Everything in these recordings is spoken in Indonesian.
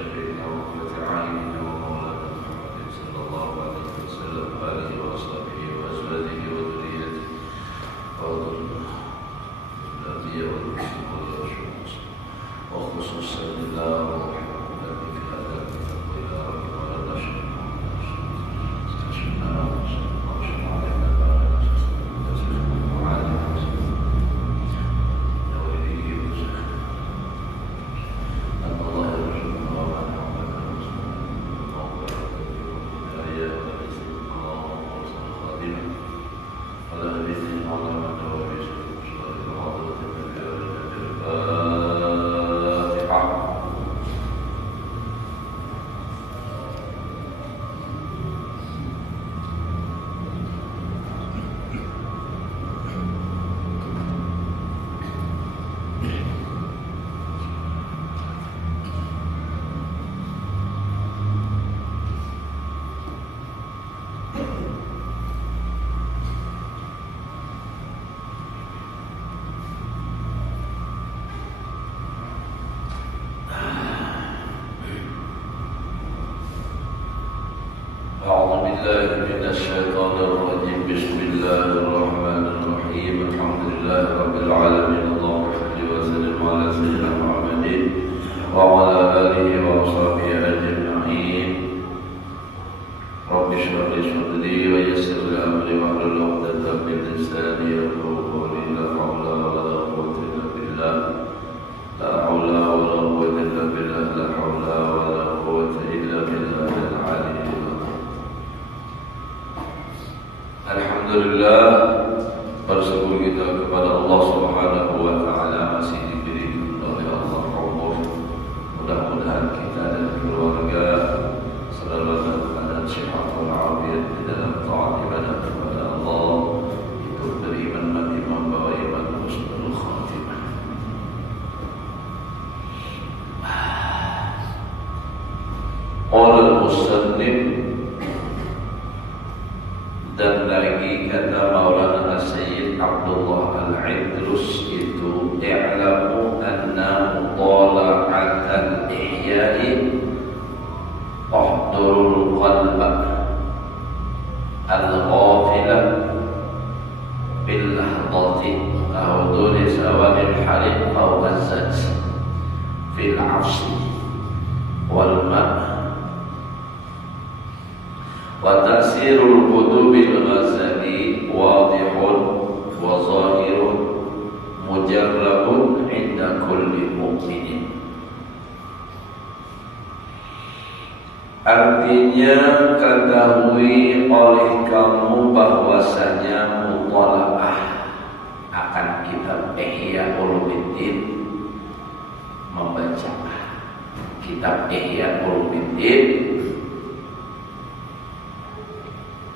وشفيعنا وقرة أعيننا ومولانا محمد صلى الله عليه وسلم وآله وأصحابه وأزواجه وذريته الأنبياء والرسل والأشهر وخصوصا الله ورحمة بك هذا الكتاب إلى رب العالمين استشفنا وانصر علينا بارك أعوذ بالله من الشيطان الرجيم بسم الله الرحمن الرحيم الحمد لله رب العالمين اللهم صل وسلم على سيدنا محمد وعلى آله وصحبه أجمعين رب اشرح لي صدري ويسر لي أمري واحلل عقدة من لساني يفقهوا قولي لا حول ولا قوة إلا بالله لا حول ولا قوة إلا بالله لا حول ولا قوة إلا بالله العلي Alhamdulillah, bersyukur kita kepada Allah Subhanahu wa taala masih diberi oleh Allah umur. Mudah-mudahan kita dan keluarga selalu dalam keadaan sehat walafiat di dalam taat ibadah kepada Allah. Itu beriman mati membawa iman husnul khatimah. Qala al-musannif dan lagi kata Maulana Sayyid Abdullah Al-Idrus itu i'lamu anna mutala'at al-ihya'i tahdurul qalba al-ghafila bil lahdati aw duni sawabil hariq aw azzat fil 'afsi wal ma' wa ta'sirul qudubil ghazali wadihun wa zahirun mujarrabun inda kulli mu'minin. Artinya ketahui oleh kamu bahwasanya mutalaah akan kitab Ihya Ulumuddin, membaca kitab Ihya Ulumuddin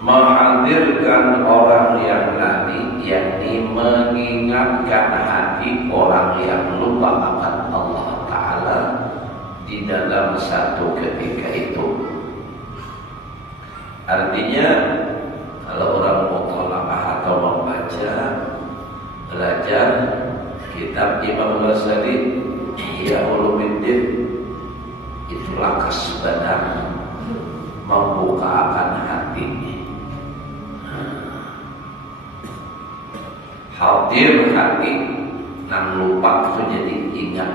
menghadirkan orang yang lali, yakni mengingatkan hati orang yang lupa akan Allah Ta'ala di dalam satu ketika itu. Artinya kalau orang mutalaah atau membaca, belajar kitab Imam Ghazali Ihya Ulumuddin, itulah kesedaran membukakan hatinya. Hadir hati nang lupa itu jadi ingat,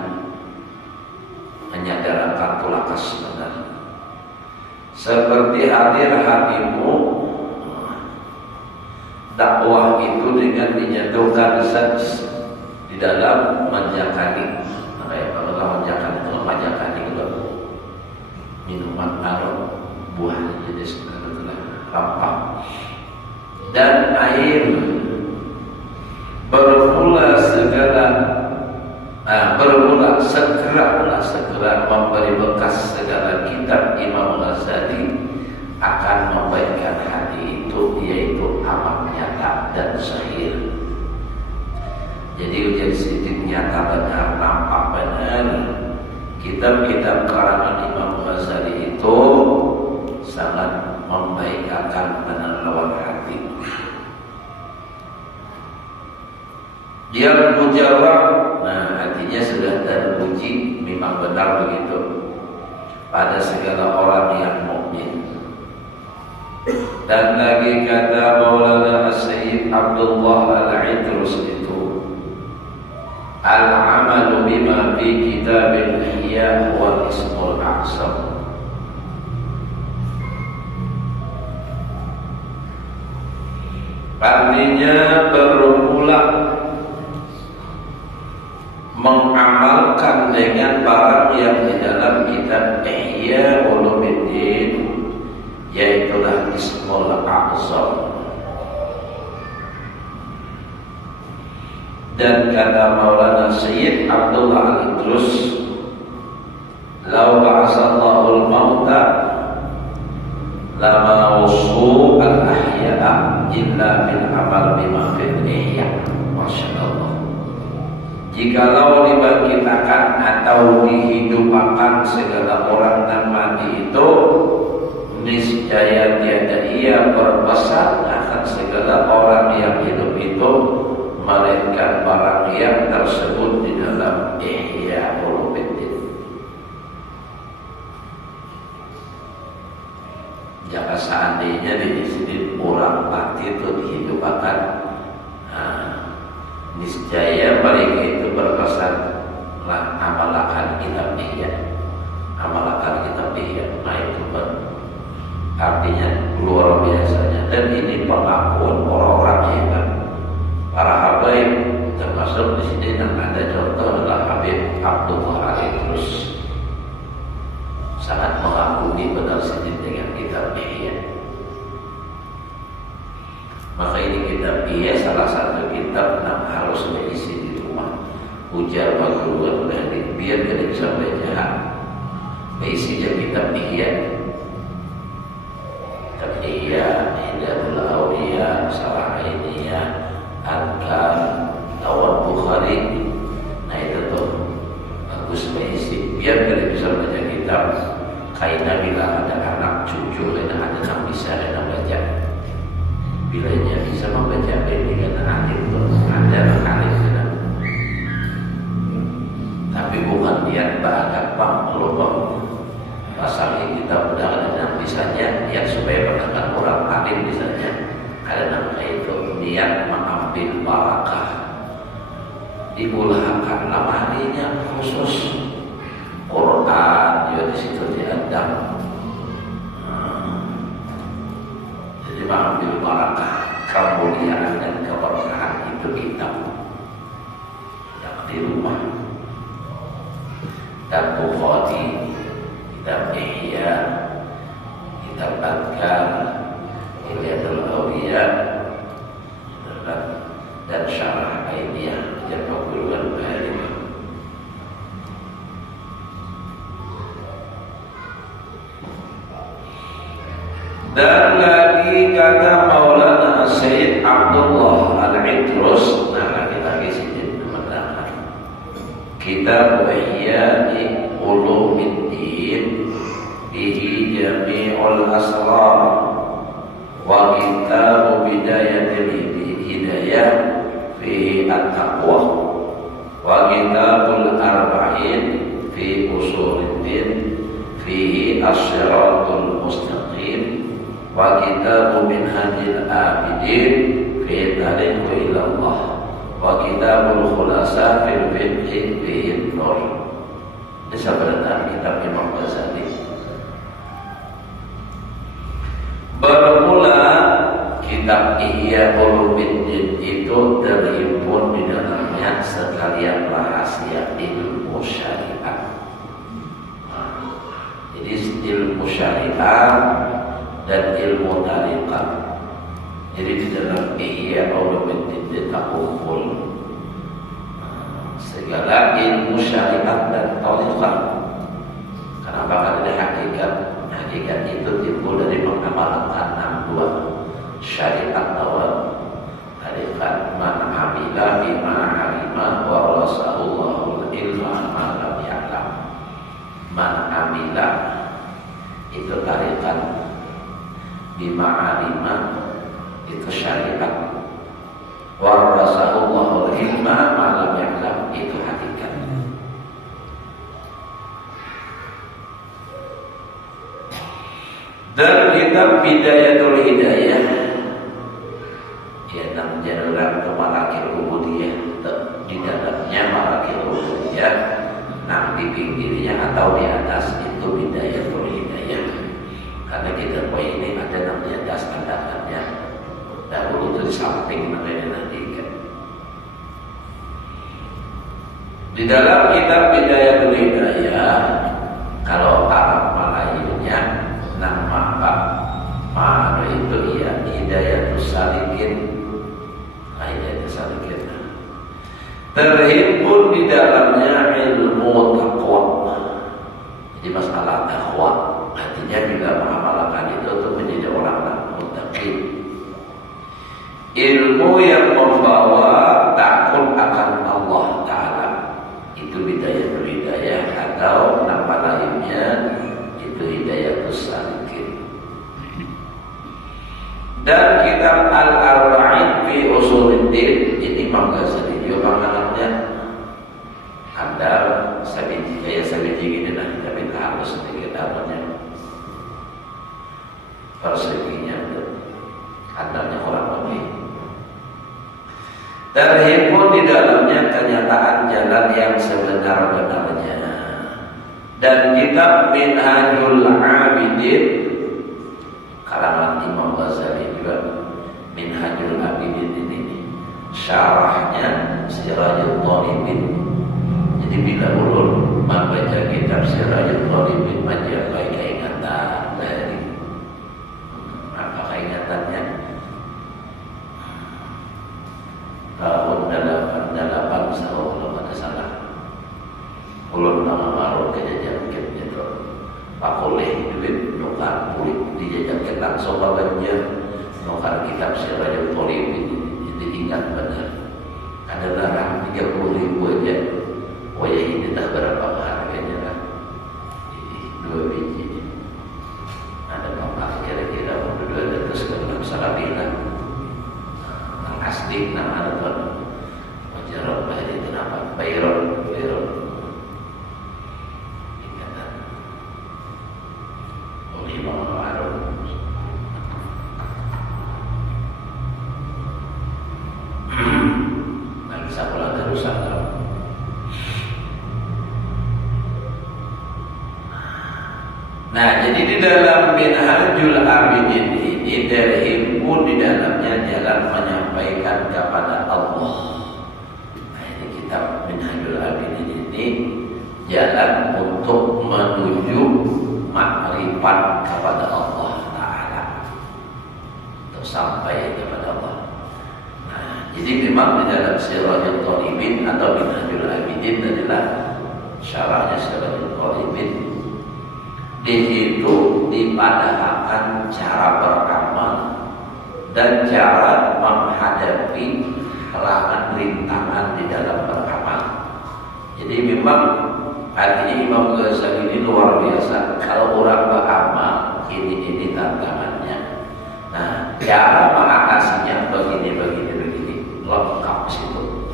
menyadarkan tulakas benar. Seperti hadir hatimu, dakwah itu dengan menyatukan zat di dalam manjakani. Kayak kalau manjakani itu manjakani itu minuman aroma buah jenis rampak dan air. Bermula segera memberi bekas segala kitab Imam Ghazali akan membaikan hati itu, yaitu amat nyata dan zahir. Jadi ujian sidik nyata benar, nampak benar. Kitab-kitab karangan Imam Ghazali itu sangat membaikkan penerawan hati. Yang mujarab, nah hatinya sudah terpuji, memang benar begitu. pada segala orang yang mukmin. Dan lagi kata Maulana Sayyid Abdullah Al-Idrus itu, al-amalu bima fi kitabil ihya wal ismul a'zam. Artinya bermula mengamalkan dengan barang yang di dalam kitab Ihya Ulumuddin, yaitulah Ismul A'zam. Dan kata Maulana Sayyid Abdullah Al-Idrus, "Lau ba'asallahu al-mauta lama wusu al-ahya'a illa bil amal bima fil ihya." Masya Allah. Jikalau dibangkitkan atau dihidupkan segala orang yang mati itu, niscaya tiada ia berpesan akan segala orang yang hidup itu, melainkan barang yang tersebut di dalam Ihya Ulumuddin. Jika seandainya di sini orang mati itu dihidupkan, niscaya mereka itu berpesan, amalakan kitab Ihya, amalakan kitab Ihya. Nah itu artinya luar biasanya. Dan ini pengakuan orang-orang hebat, para habaib, termasuk di sini yang ada contoh adalah Habib Abdullah Al-Idrus, sangat mengakui benar sini dengan kitab Ihya. Maka ini kitab Ihya salah satu kitab yang harus diisi di rumah. Ujar Bagruan dari biar tidak bisa baca. Isinya kitab Ihya, kitab Ihya, Hidayatul Awliya, Salahiniyah, Al-Kam, Tawad Bukhari. Nah itu tuh bagus diisi. Biar tidak bisa baca kitab. Karena bila ada anak cucu, karena ada yang bisa dan baca. Bila dia bisa membaca ini karena alim terus ada alim kan. Tapi bukan niat bakat bang lubang. Pasal ini kita udah ada yang bisanya niat supaya mendengar orang alim misalnya. Ada nama itu niat mengambil barakah. Diulahkan lamarinya khusus Quran juga di situ diadam. Jadi mengambil barakah, kemuliaan dan keberkahan itu kitab yang di rumah. Dan Bukhari, kitab Ihya, kitab Al-Kam, Hidayatul Awliya, dan Syarah Ainiyah yang Bagruan Bahari. Dan lagi kata Maulana Sayyid Abdullah Al-Idrus, nah lagi sini teman-teman, kitab Ihya Ulumuddin bihi jami'ul asrar wa kitab Bidayatul Hidayah fihi at-taqwa wa kitabul arba'in fi usuluddin fihi as-siratul mustaqim wa kitabu minhajil abidin fi tariqu ila Allah wa kitabul khulasa fil fiqhi fihi nur. Ini sebenarnya kitab Imam Ghazali. Bermula kitab Ihya Ulumuddin itu terhimpun di dalamnya sekalian rahasia ilmu syariat. Jadi ilmu syariat dan ilmu tariqat. Jadi di dalam Ihya Ulumuddin terkumpul segala ilmu syariat dan tariqat. Kenapa? Karena hakikat itu timbul dari mengamalkan 62 syariat awal. Tariqat man amila bima alima wa rasulullah ilma man lam ya'lam. Man amila itu tariqat, bima alima itu syariat, warasahullahu ilma malam ya'lam itu hakikat. Dan kitab Bidayatul Hidayah ya namanya orang ke Malakil Ubudiyah, di dalamnya Malakil Ubudiyah, nah di pinggirnya atau di atas itu Bidayatul Hidayah. Karena kita ini ada namanya das tanda-tandanya, dahulu itu di samping makanya nanti kan. Di dalam kitab Bidayatul Hidayah, kalau Arab Melayunya nama apa? Ma'adu itu ya Hidayatus Salikin. Hidayatus Salikin terhimpun di dalamnya ilmu taqwa. Jadi masalah taqwa artinya bila mengamalkan itu untuk menjadi orang muttaqin. Ilmu yang membawa takut akan Allah Ta'ala itu Bidayatul Hidayah, atau nama lainnya itu Hidayatus Salikin. Dan kitab Al-Arba'in fi Usuluddin ini Imam Ghazali dia panganannya andal sabiji kayak sabiji gini nah, tapi harus sedikit apanya perseginya andalnya orang lebih. Terhimpun di dalamnya kenyataan jalan yang sebenar-benarnya. Dan kitab Minhajul Abidin kalangan Imam Ghazali juga, Minhajul Abidin ini syarahnya Sirajul Thalibin. Jadi bila ulun membaca kitab Sirajul Thalibin mencapai keingatan dari apa keingatannya tahun 88 kalau ada salah. Ulun nama marun kejajan gitu. Pak Oleh duit nukar kulit dijajakan langsung babannya nukar kitab Sirajul Thalibin. Jadi ingat benar ada barang 30.000 aja. Oh ya ini tak berapa harganya lah, 2 biji. Ada apa kira-kira 200 gram salah bilang. Asli nama ada tuan Wajarot bahaya itu nama Bayrot ingatan oleh Imam Ma'arun. Nah bisa pula ada rusak tau. Nah jadi di dalam Minhajul Abidin ini terhimpun di dalamnya jalan menyampaikan kepada Allah. Nah ini kitab Minhajul Abidin ini jalan untuk menuju makrifat kepada Allah Ta'ala, untuk sampai kepada Allah. Nah jadi memang di dalam Sirajul Thalibin atau Minhajul Abidin adalah syarahnya Sirajul Thalibin. Di situ dipadahkan cara beramal dan cara menghadapi halangan rintangan di dalam beramal. Jadi memang artinya Imam Ghazali ini luar biasa. Kalau orang beramal ini tantangannya. Nah cara mengatasinya begini lengkap situ.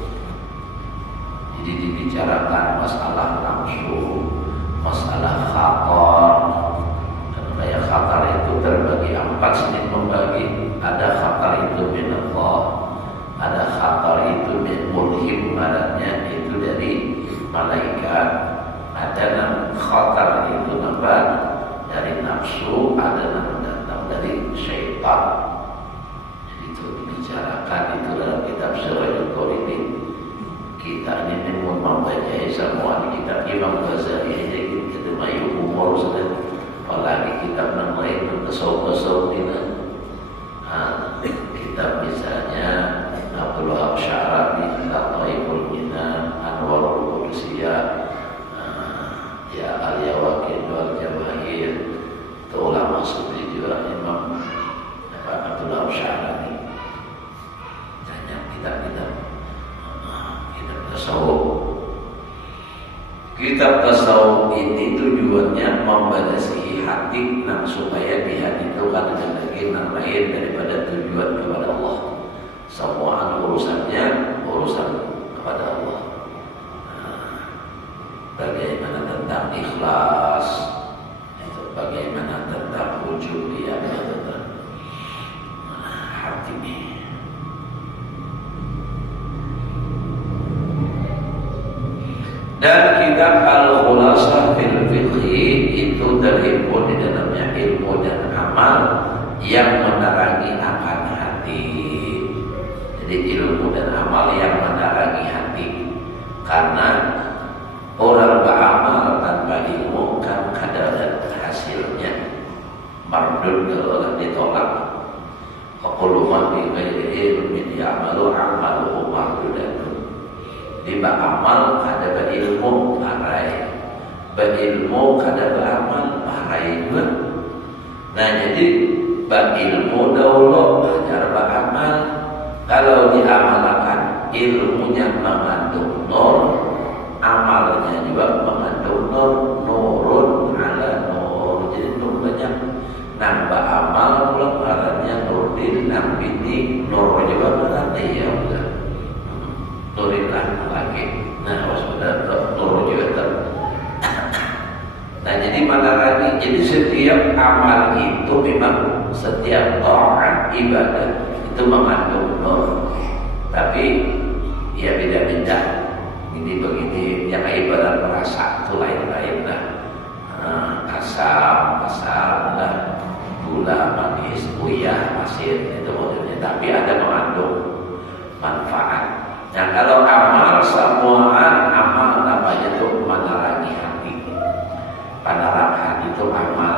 Jadi dibicarakan masalah nafsu, masalah khatar. Dan kayak khatar itu terbagi 4 sedikit membagi. Ada khatar itu min Allah, ada khatar itu min mulhim, baratnya itu dari malaikat, ada khatar itu dari nafsu, ada datang dari syaitan. Jadi itu dibicarakan itu dalam kitab Sirajul Thalibin. Kita ini memang membaca semua di kitab Imam Ghazali aja kita mayu umur sudah, apalagi kitab yang lain kesau-kesau ini. Kitab misalnya Abdul Wahab Sya'rabi, Lataiful Minan, Anwarul Qudsiyah, ya Al-Yawaqid wal Jawahir, itu ulama sufi juga Imam Abdul Wahab Sya'rabi. Banyak kitab-kitab tasawuf. Kitab tasawuf ini tujuannya membatasi hati supaya di hati itu kan ada lagi yang lain daripada tujuan kepada Allah. Semua urusannya urusan kepada Allah. Bagaimana tentang ikhlas, bagaimana tentang wujud kitab Al-Khulasah fil Fiqhi itu terhimpun di dalamnya ilmu dan amal yang menerangi akan hati. Jadi ilmu dan amal yang menerangi hati. Karena orang beramal tanpa ilmu kan kadang hasilnya mardud kalau ditolak. Qul man bi ghairi ilmin ya'malu 'amaluhu mardudatun. Di beramal kada berilmu parai, berilmu kada beramal parai pun. Nah jadi berilmu dahulu ajar beramal. Kalau diamalkan ilmunya mengandung nur, amalnya juga mengandung nur, nurun ala nur. Jadi nur banyak nambah amal pelengkarannya nurdin nambini nur juga berarti ya udah nurilah lagi. Nah waspada nur juga nah jadi mana lagi, jadi setiap amal itu memang setiap taat ibadah itu mengandung nur, tapi ya beda-beda. Ini begini, yang ibadah merasa itu lain-lain lah. Asam lah, gula, manis, uyah, asin itu modelnya. Tapi ada mengandung manfaat. Nah kalau amal semuaan amal namanya itu menerangi hati. Penerang hati itu amal.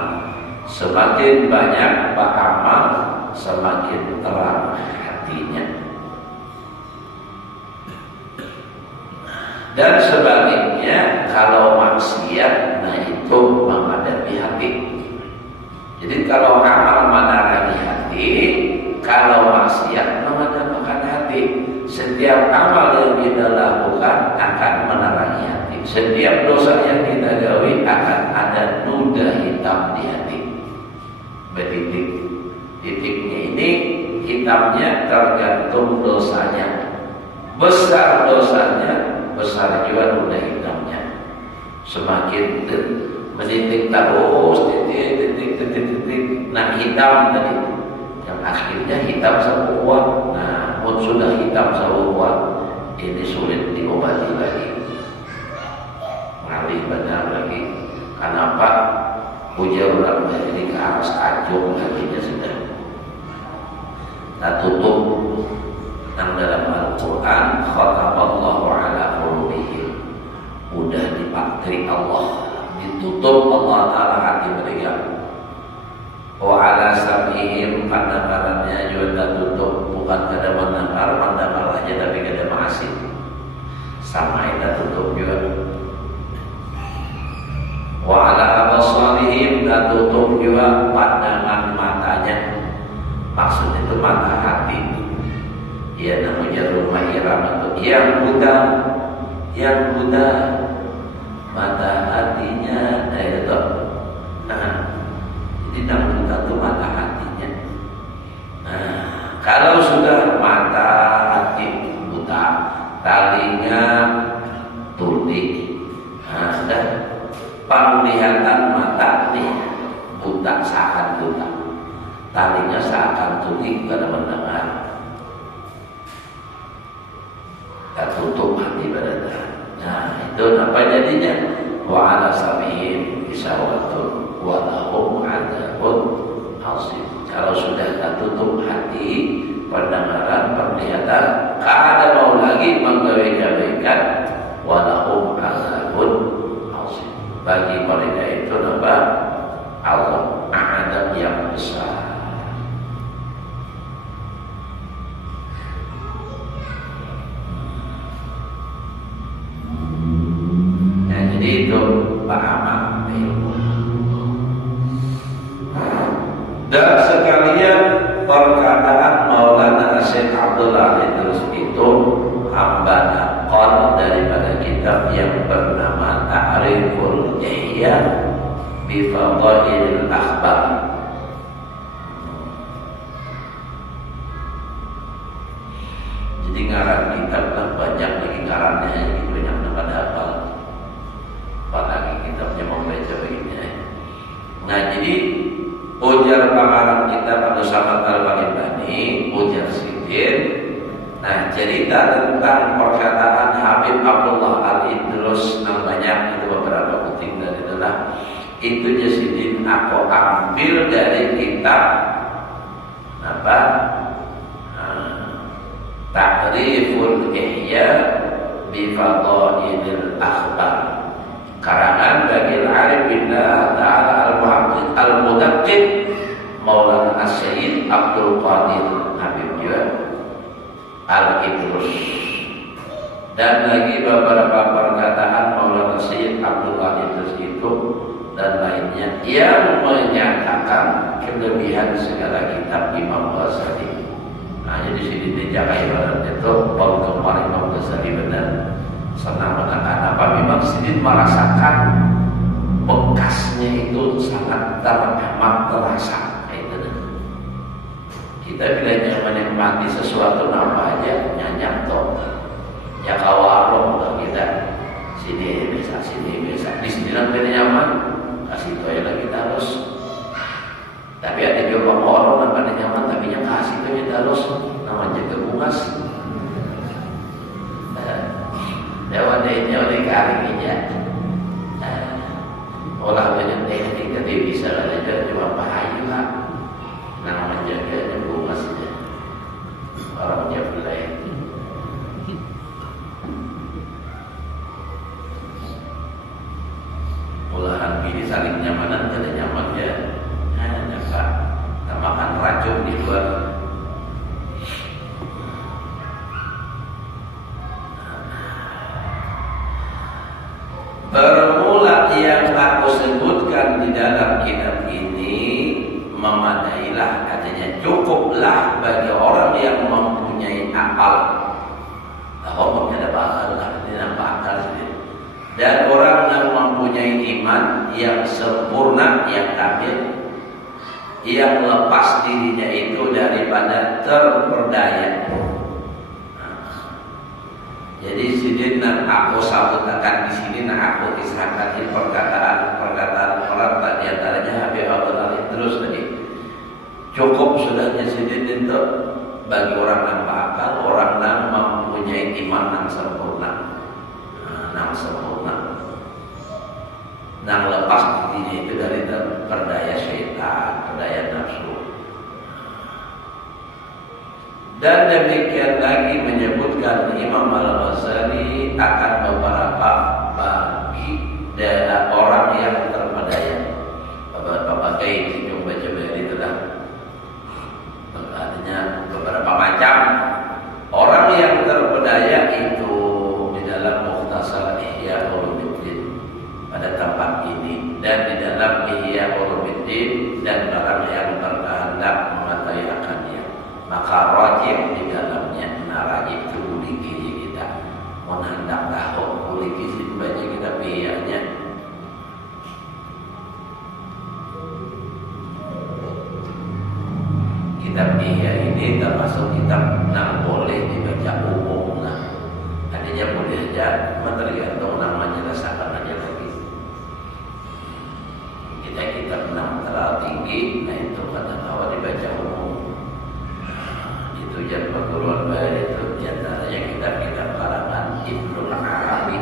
Semakin banyak beramal, semakin terang hatinya. Dan sebaliknya kalau maksiat, nah itu menghadapi hati. Jadi kalau amal menerangi hati, kalau maksiat menghadapkan hati. Setiap amal yang kita lakukan akan menerangi hati. Setiap dosa yang kita jauhi akan ada noda hitam di hati. Betitik. Titiknya ini hitamnya tergantung dosanya. Besar dosanya, besar juga noda hitamnya. Semakin menitik terus, titik. Nah hitam tadi, yang akhirnya hitam semua. Nah, pun sudah hitam semua, ini sulit diobati lagi. Ngalih benar lagi. Kenapa? Ujar orang ini ke aras kacung hatinya sudah. Nah tutup yang dalam Al-Quran khatamallahu ala qulubihim, udah dipaktri Allah, ditutup Allah Ta'ala hati mereka. Wa ala sam'ihim, pandangannya juga tutup, bukan kada mendengar aja tapi kada masih sama itu tutup juga. Wa ala abasarihim, tutup juga pandangan matanya, maksud itu mata hati. Ya namanya rumah iram itu yang buta mata hatinya itu. Jadi yang buta itu mata hatinya. Kalau sudah mata hati buta, telinga tuli, dan penglihatan mata nih buta, seakan buta, telinga seakan tuli, karena mendengar. Tutup hati badan. Nah itu apa jadinya? Wa ala samihim isawatun wa lahum adzabun azim. Kalau sudah tutup hati, pendengaran, penglihatan, kada mau lagi menggawe kebaikan, wa lahum adzabun azim. Bagi mereka itu apa? Allah azab yang besar. Itu paham ilmu. Dan sekalian perkataan Maulana Syekh Abdullah Idrus itu hamba nakal daripada kitab yang bernama Ta'riful Ihya bi Fadailil Akhbar. Jadi ngaran kitab banyak lagi ngarannya, banyak dapat hafal. Apalagi kitabnya membaca begini. Nah jadi ujar pengarang kitab atau Samad Al-Bani, ujar Sidin. Nah cerita tentang perkataan Habib Habib Abdullah Al-Idrus namanya, itu beberapa kutip dari itulah. Itu Jasidin aku ambil dari kitab apa? Ta'riful Ihya bi Fadailil Akhbar, karangan bagi Arif billah Ta'ala Al-Muhaqqiq Al-Mudaqqqiq Maulana As-Sayyid Abdul Qadir Habib juga Al-Idrus. Dan lagi beberapa perkataan Maulana Sayyid Abdul Idrus itu dan lainnya yang menyatakan kelebihan segala kitab Imam Ghazali. Nah, jadi sini dijaga ibaratnya itu baru kemarin Imam Ghazali benar senang menekan apa, memang sedikit merasakan bekasnya itu sangat amat terasa. Kita bila menikmati sesuatu apa aja nyanyak toh ya kawarong udah kita sini bisa di sini nanti nyaman kasih toh ya lagi terus. Tapi ada juga orang namanya nyaman tapi nya kasih toh ya terus namanya kebungas. Dewan dehnya oleh karinya. Olah banyak deh kita bisa aja cuma pahayu lah. Nama menjaganya bungasnya orang Jabilai. Mulahan pilih saling nyamanan kada nyaman ya. Nyangka makan racun di luar. Bermula yang aku sebutkan di dalam kitab ini memadailah, katanya cukuplah bagi orang yang mempunyai akal. Tahu ada bakal lah, ini nampak akal sendiri. Dan orang yang mempunyai iman yang sempurna, yang kamil, yang lepas dirinya itu daripada terperdaya. Jadi sidin aku sabutakan di sini, aku kisahkan di perkataan orang tadi antaranya Habib Abdullah terus tadi. Cukup sudahnya sidin itu bagi orang yang berakal, orang yang mempunyai iman yang sempurna, yang lepas dirinya itu dari terperdaya syaitan, perdaya nafsu. Dan demikian lagi menyebutkan Imam Al-Ghazali akan beberapa bagi dari orang yang terpedaya. Beberapa bagi yang baca dari itulah. Artinya beberapa macam orang yang terpedaya itu di dalam Mukhtasar Ihya Ulumuddin pada tempat ini dan di dalam Ihya Ulumuddin dan barang yang berkehendak mengetahui akannya. Maka rajib di dalamnya narajib itu buliki kita menhendak tahu buliki baca kita pihaknya. Kitab Ihya ini termasuk kitab yang boleh dibaca umum lah. Adanya boleh aja, tergantung namanya rasakan aja lagi. Kita kitab yang terlalu tinggi, nah itu kata bahwa dibaca umum. Tujuan perguruan baru itu diantaranya kitab-kitab karangan Ibnul Arabi.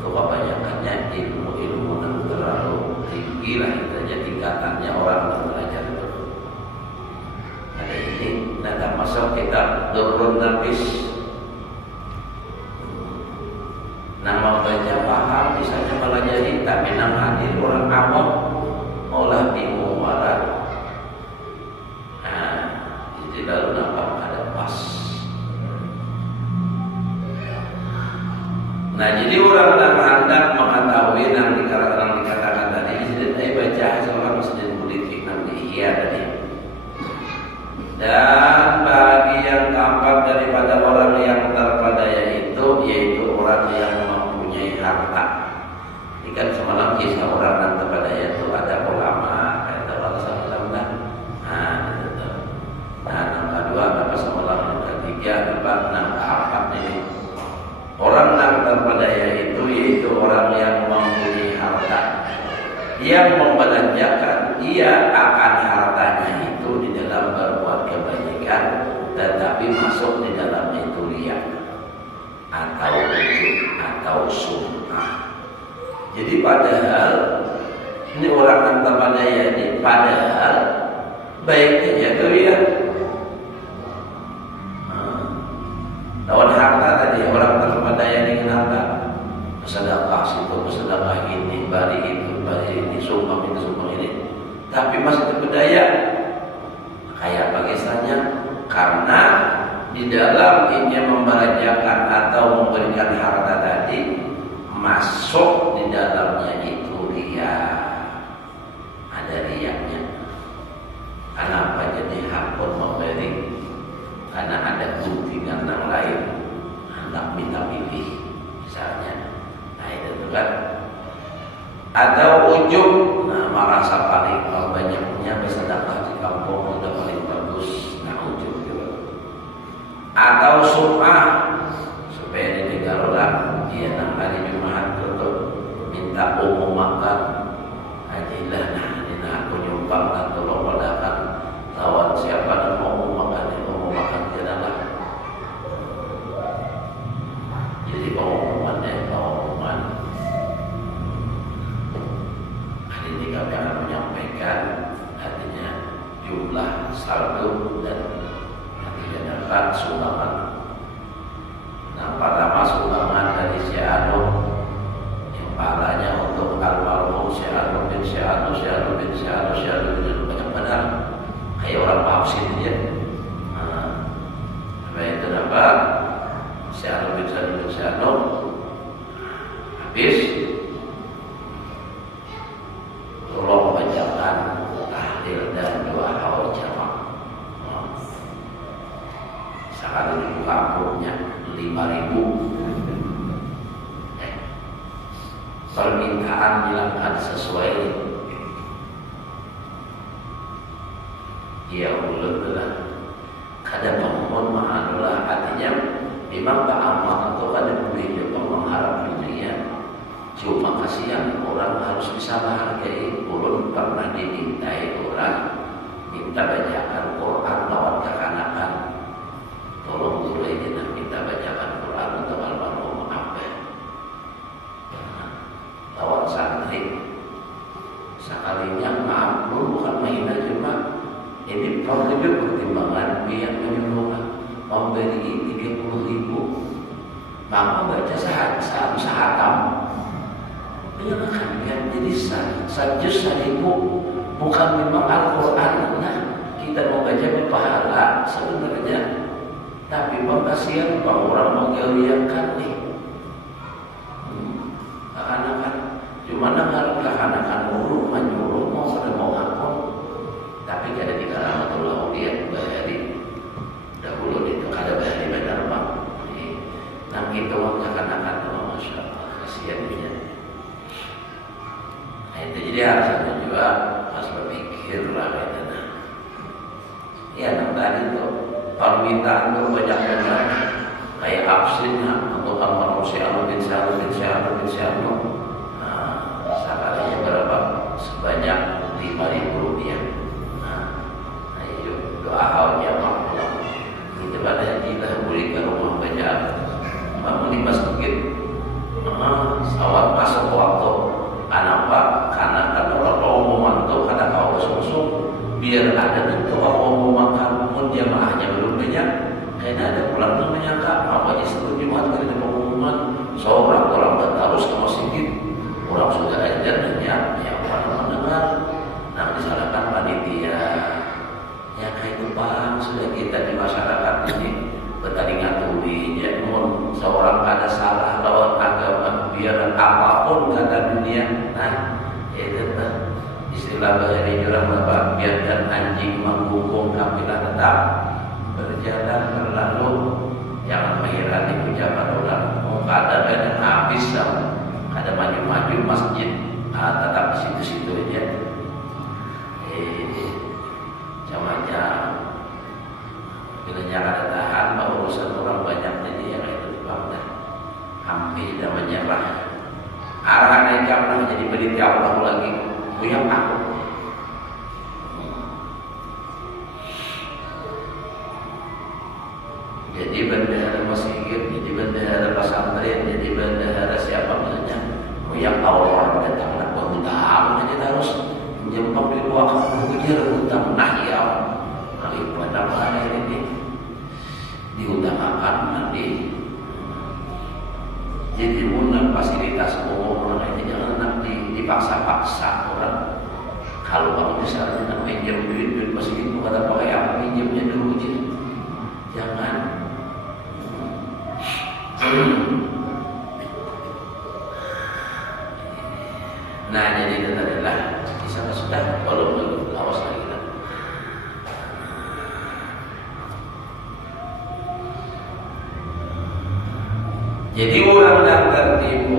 Itu kebanyakannya ilmu-ilmu yang terlalu tinggi lah, itu aja tingkatannya orang yang belajar itu. Ada ini, nanti masuk kitab Durrun Nafis. Nama baca paham, misalnya pelajari, tapi nama hadir orang awam, olah bingung warat. Nah, jadi lalu nampak. Nah, jadi orang yang hendak mengetahui yang dikatakan tadi, saya baca seorang muslim politik nanti iya tadi. Dan bagi yang tampak daripada orang yang terpedaya itu, yaitu orang yang mempunyai harta. Ini kan semalam kisah orang yang terpedaya itu Jadi padahal ini orang tanpa daya ini padahal baiknya jaga dia. Lawan harta tadi orang tanpa daya dengan harta, sedekah situ, sedekah ini, bari itu, bari ini, sumpah ini. Tapi masih terpedaya kayak pakistannya karena di dalam ingin memberajakan atau memberikan harta tadi masuk di dalamnya itu ria, ada riaknya. Kenapa jadi hakun memberi? Karena ada kepentingan yang lain, hendak minta pilih misalnya. Nah itu kan. Atau ujub, nah merasa paling banyaknya bersedekah di kampung udah paling bagus, nah ujub juga. Atau sum'ah, supaya didengar orang, dia nak hari Jumat tutup minta umum makan, ajilah nah ini aku nyumbang dan tolong padakan lawan siapa yang mau makan jadilah. Jadi pengumuman hari ini kami akan menyampaikan artinya jumlah saldo dan artinya dapat sumbangan. Nah pertama sumbangan dari Syekh yang pahalanya untuk almarhum Syekh bin Syekh banyak benar kayak orang paham dia. Itu dapat Syekh bin Syekh habis tolong bacakan tahlil dan doa haul jamaah. Sekali di kampungnya 5.000. Permintaan bilangkan sesuai. Ya Allah, kadang mohon maaflah artinya memang Pak Ahmad atau kadang beliau mengharap dunia. Cuma kasihan orang harus bisa menghargai. Ulun pernah dimintai orang minta bacaan Quran lawan kekanakan. Tolong dulu ini nak minta bacaan Quran untuk almarhum Abah. Lawan santri. Sekalinya maaf bukan mainan cuma ini perlu pertimbangan pihak penyuluhan memberi 30.000 maka baca sahatam menyalakan pihak jadi sajus 1.000 bukan memang Al-Quran. Nah kita mau baca berpahala sebenarnya tapi kasihan orang menggeliakan nih kekanakan cuma dengar kekanakan mulu menyuruh mau pada mau ngakon. Tapi kada di karamatullah dia bahari dahulu itu kada bahari benar bang. Nah kita akan masya Allah kasihan dia. Nah itu jadi harusnya juga harus berpikir lah itu. Ya nah tadi tuh permintaan tuh banyak benar kayak absennya untuk almarhum Syekh bin Syekh. Nah sekalinya berapa sebanyak 5.000 rupiah. Doa haulnya makhluk itu pada kita berikan rumah bacaan bangun di masjid sawat masuk waktu kenapa karena orang pengumuman itu kadang kau sungsung biar ada bentuk pengumuman kamu jamaahnya belum banyak karena ada pulang yang menyangka apa sebelum Jumat ada pengumuman seorang harus ke masjid orang sudah ajar dan ya orang mendengar nah disalahkan panitia. Ya kayak Jepang sudah kita di masyarakat ini bertandingan tuli ya mun seorang ada salah lawan agama biar apapun kata dunia. Nah itu istilah bahasa orang bapak biarkan anjing menghukum kapilah tetap berjalan berlalu jangan menghirati ucapan orang mau kada yang habis kada maju-maju masjid tetap di situ-situ aja. Namanya bilanya ada tahan bahwa urusan orang banyak jadi yang itu bangga hampir dan menyerah arahan yang kamu jadi peneliti Allah lagi yang aku jadi bendahara masjid jadi bendahara pesantren jadi bendahara siapa namanya yang Allah mandi. Jadi munang fasilitas umum orang itu jangan dipaksa-paksa orang. Kalau kamu misalnya nak pinjam duit masih itu kata pakai apa pinjamnya dulu je. Jangan. Nah jadi itu adalah kisah sudah kalau belum awas lagi lah. Jadi orang yang tertipu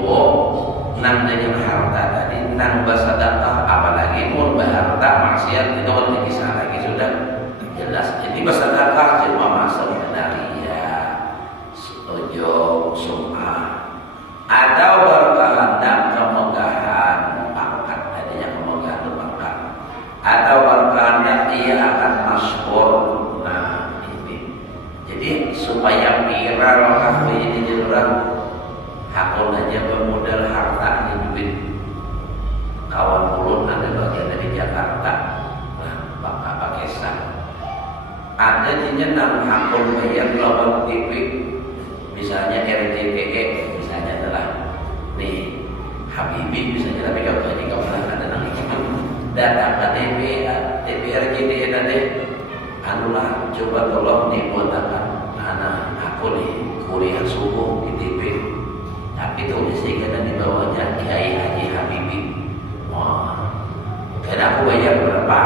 nang dengan harta tadi nang bersedekah apalagi mau berharta maksiat itu orang kisah lagi sudah jelas. Jadi bersedekah cuma masuk daria ojo sumah atau berkehendak kemegahan pangkat adanya kemegahan pangkat atau berkehendak dia akan masyhur. Nah ini jadi supaya viral aku ini jadi orang hakul aja bermodal harta ini duit kawan ulun ada bagian dari Jakarta. Nah Pak Kesang ada jenengan hakul bayar lawan TV misalnya RCTI misalnya adalah nih Habibie misalnya, tapi kalau tadi kau pernah ada nang datang ke TV RCTI tadi anulah coba tolong dibuatkan anak aku nih kuliah subuh di TV. Tapi tulisnya karena di bawahnya Kiai Haji Habibie. Wah, karena aku bayar berapa?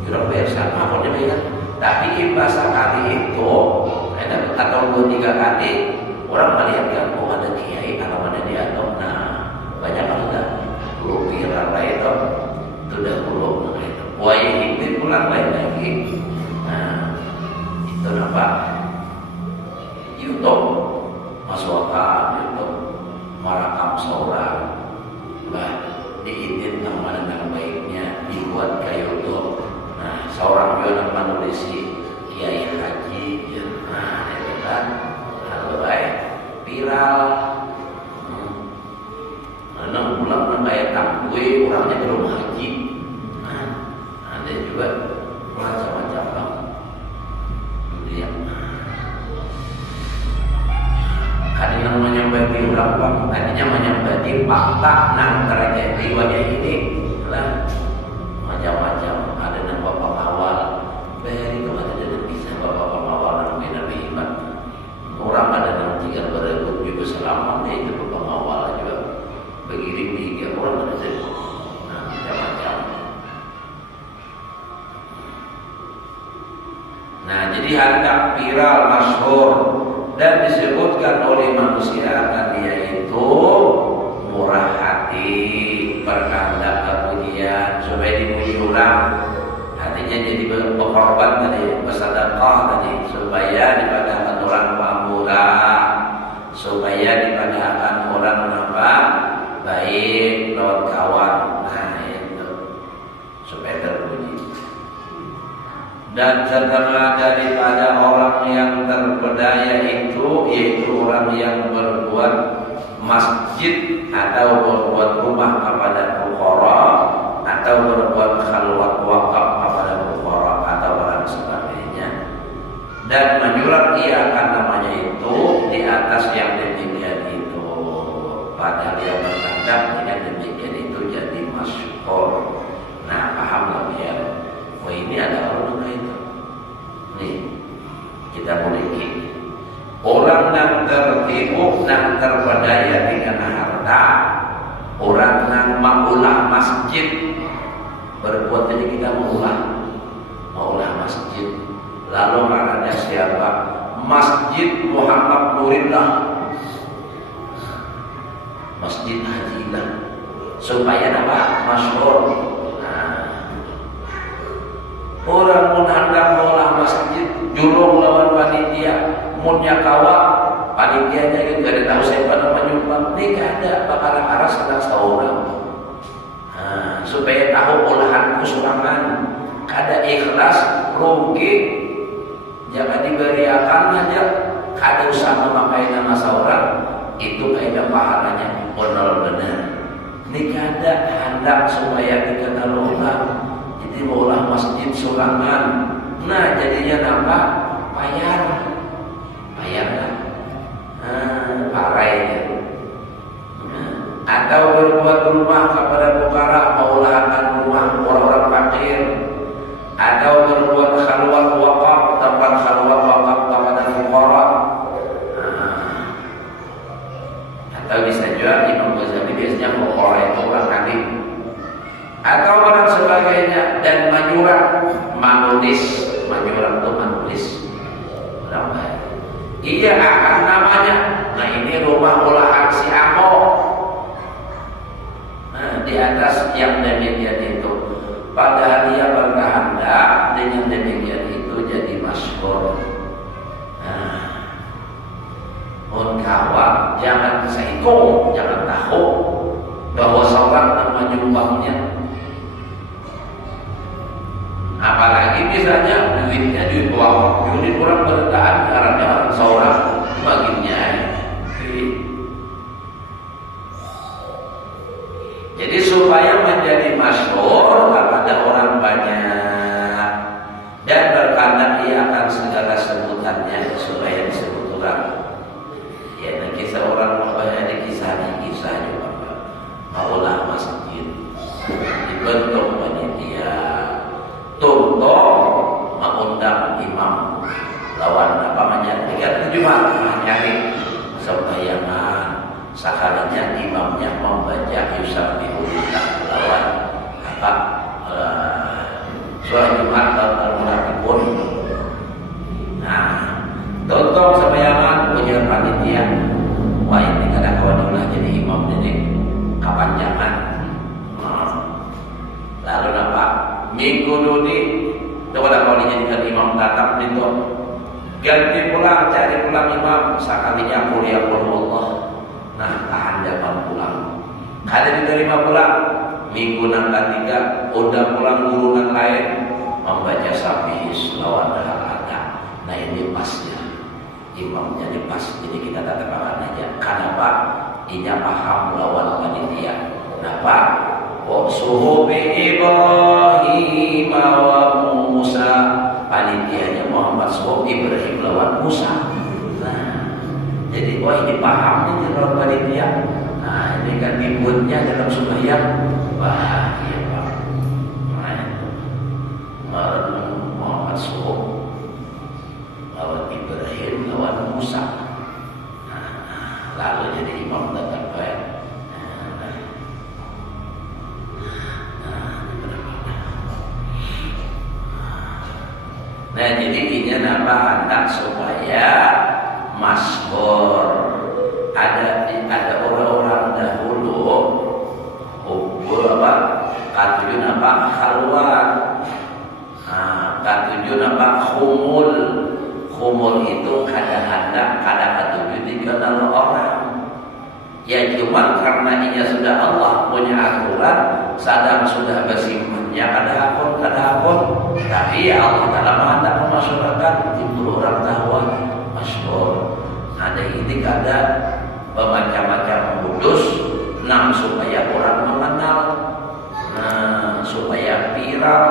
Kira bayar sama aku bayar. Tapi imbas sekali itu, atau 2-3 kali orang melihatkan oh ada Kiai alamatnya di atom. Nah banyak kan sudah belum viral lah itu, sudah belum itu. Wah itu pulang lain lagi. Nah itu apa? YouTube masuk akal YouTube. Merekam seorang diizin nama yang baiknya dibuat ke YouTube. Nah seorang juga menulis Kiai Haji ya. Nah itu kan halo baik viral. Nah pulang kayak tangkui orangnya belum haji. Nah ada juga macam-macam bang lihat. Kadang menyambati ulama, kadang menyambati fakta nang terjadi wajah ini lah macam-macam. Ada yang bapak awal, bayar itu ada yang bisa bapak awal nang Nabi Iman. Orang ada yang tinggal berebut juga selama itu bapak awal juga begini tiga orang ada yang macam-macam. Nah jadi hendak viral masyhur dan disebutkan oleh manusia akan dia itu murah hati, berkehendak kemudian supaya dipuji orang, artinya jadi berkorban tadi, bersedekah tadi, supaya dipandangkan orang pamurah, supaya dipandangkan orang apa baik lawan kawan. Nah itu supaya terpuji. Dan setengah daripada orang yang terpedaya itu yaitu orang yang berbuat masjid atau berbuat rumah kepada fuqara atau berbuat khalwat wakaf kepada fuqara atau orang sebagainya dan menyurat ia akan namanya itu di atas yang demikian itu padahal dia berkandang dengan demikian itu jadi masyhur. Nah pahamlah ya. Oh ini ada orang itu. Nih kita miliki orang yang tertipu, yang terpedaya dengan harta, orang yang mengulah masjid, berbuat jadi kita mengulah masjid. Lalu ada siapa? Masjid Muhammad Nurillah, Masjid Hajilah, supaya apa? Masyhur. Orang pun hendak mengolah masjid, julung lawan panitia, munnya kawa, panitianya itu gak ada tahu siapa nama nyumbang, ini gak ada, bakalan arah sedang seorang. Nah, supaya tahu olahan kesurangan, kada ikhlas, rugi, jangan diberiakan aja, kada usah memakai nama seorang, itu kaidah pahalanya benar-benar. Ini kada hendak supaya dikenal orang. Diolah masjid surangan. Nah jadinya apa? Payar rumah kepada fukara, meulahkan rumah orang-orang fakir, atau berbuat khalwat wakaf, tempat khalwat wakaf kepada fukara. Atau bisa juga Imam Ghazali biasanya fukara itu orang alim, atau barang sebagainya, dan menyurat, menulis itu menulis orang baik. Iya akan namanya. Nah ini rumah olahan si Amo. Nah di atas yang demikian itu, padahal dia berkehendak dengan demikian itu jadi masyhur. Nah, kawan jangan seikung, jangan tahu bahwa seorang menyumbangnya. Apalagi misalnya duitnya duit wakaf, duit orang bertahan karena orang seorang baginya. Jadi supaya menjadi masyhur kepada orang banyak dan berkehendak ia akan segala sebutannya supaya disebut orang. Ya, nah kisah orang membayar kisah juga maulah masjid dibentuk panitia contoh mengundang imam lawan apa menjadikan tujuan nyari sembayangan sekalinya imamnya membaca yusabbihulillah lawan apa surah Jumat dan Al-Munafiqun. Nah, contoh sembayangan ujian panitia. Wah ini kadang-kadang jadi imam jadi kepanjangan. Lalu apa? Minggu duni coba kalau dijadikan imam tatap itu ganti pulang, cari pulang imam sekalinya kuliah Allah. Nah tahan dapat pulang, kada diterima pulang minggu nangka 3 udah pulang gurungan lain membaca sabihis lawan ada. Nah ini pasnya imamnya di pas, jadi kita tatapan aja. Kenapa? Inya paham lawan panitia. Kenapa? Suhubi Ibrahim wa Musa, panitianya Muhammad Suhub Ibrahim lawan Musa. Nah, jadi ini paham nih lawan panitia. Nah, ini kan ibutnya dalam sembahyang. Wah, iya Pak. Muhammad Suhub lawan Ibrahim lawan Musa. Nah, lalu jadi imam datang baik. Nah jadi ini nama anak supaya masyhur. Ada orang-orang dahulu hubul apa katuju nama khalwat, katuju nama khumul itu kadang-kadang katuju dikenal orang. Ya cuma karena ia sudah Allah punya aturan, sadang sudah bersimpannya kada akun, tapi ya Allah Ta'ala mengatakan masyarakat timbul orang tahu masyhur. Ada ini kada bermacam-macam kudus, nah supaya orang mengenal, nah supaya viral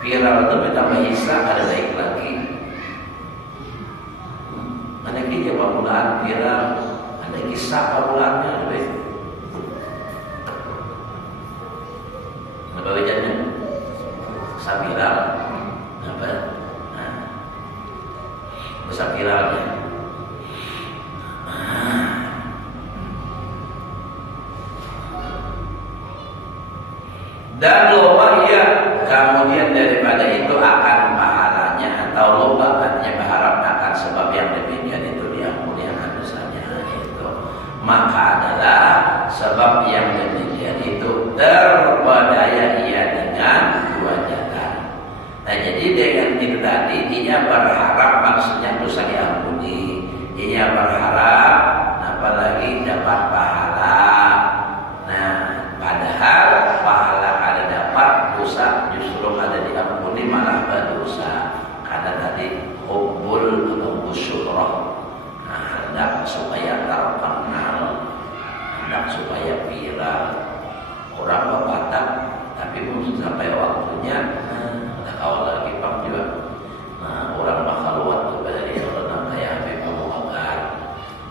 itu betapa Isa ada baik lagi. Ada kisah pembulaan viral. Ada kisah pemulaannya lebih. Apa wajahnya? Kisah viral. Apa? Nah, kisah viralnya. Dan loba ya, kemudian daripada itu akan pahalanya atau loba artinya berharap akan sebab yang demikian itu diampunikan dosanya itu. Maka adalah sebab yang demikian itu terpedaya ia dengan 2 jalan. Nah jadi dengan itu tadi ia berharap maksudnya dosa diampuni, ia berharap apalagi dapat pahala. Nah padahal pahala ada dapat, dosa justru ada diampuni malah berdosa. Karena tadi hubbul atau busyurah, nah hendak supaya terkenal, hendak supaya viral. Orang berkata tapi belum sampai waktunya. Nah awal lagi Pak juga. Nah orang makhluk kepada dia orang kayak Habib Abu Bakar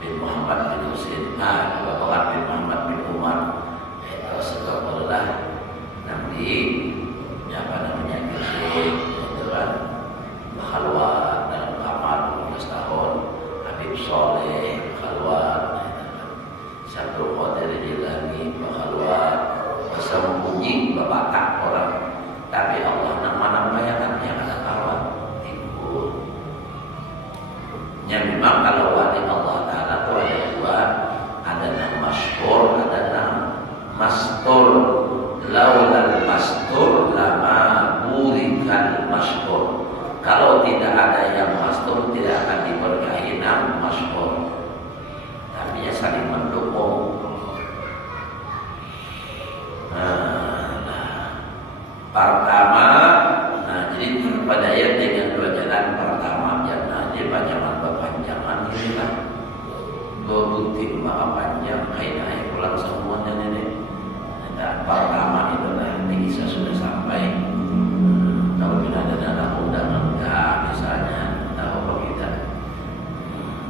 bin Muhammad bin Husain, Bapak bin Muhammad bin Umar. Pertama, nah jadi pada ayat dengan dua jalan pertama jangan dipanjangan berpanjangan ini kan dua bukti maka panjang hai pulang semuanya nenek. Nah, pertama itulah ini kisah sudah sampai. Kalau tidak ada anak undangan enggak misalnya tahu apa kita.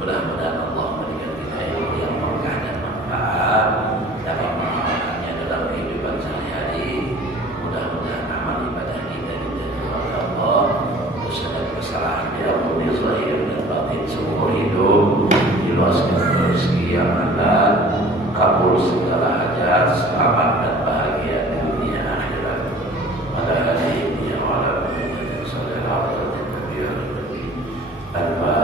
Mudah-mudahan Allah memberikan kita yang berkah dan manfaat dapat mengamalkannya dalam kehidupan sehari-hari. Mudah-mudahan amal ibadah kita diterima oleh Allah. Dosa dan kesalahan diampuni zahir dan batin seumur hidup. Diluaskan rezeki yang halal, kabul segala hajat, selamat dan bahagia di dunia akhirat. Pada hari ini yang wala sallallahu alaihi wa sallam.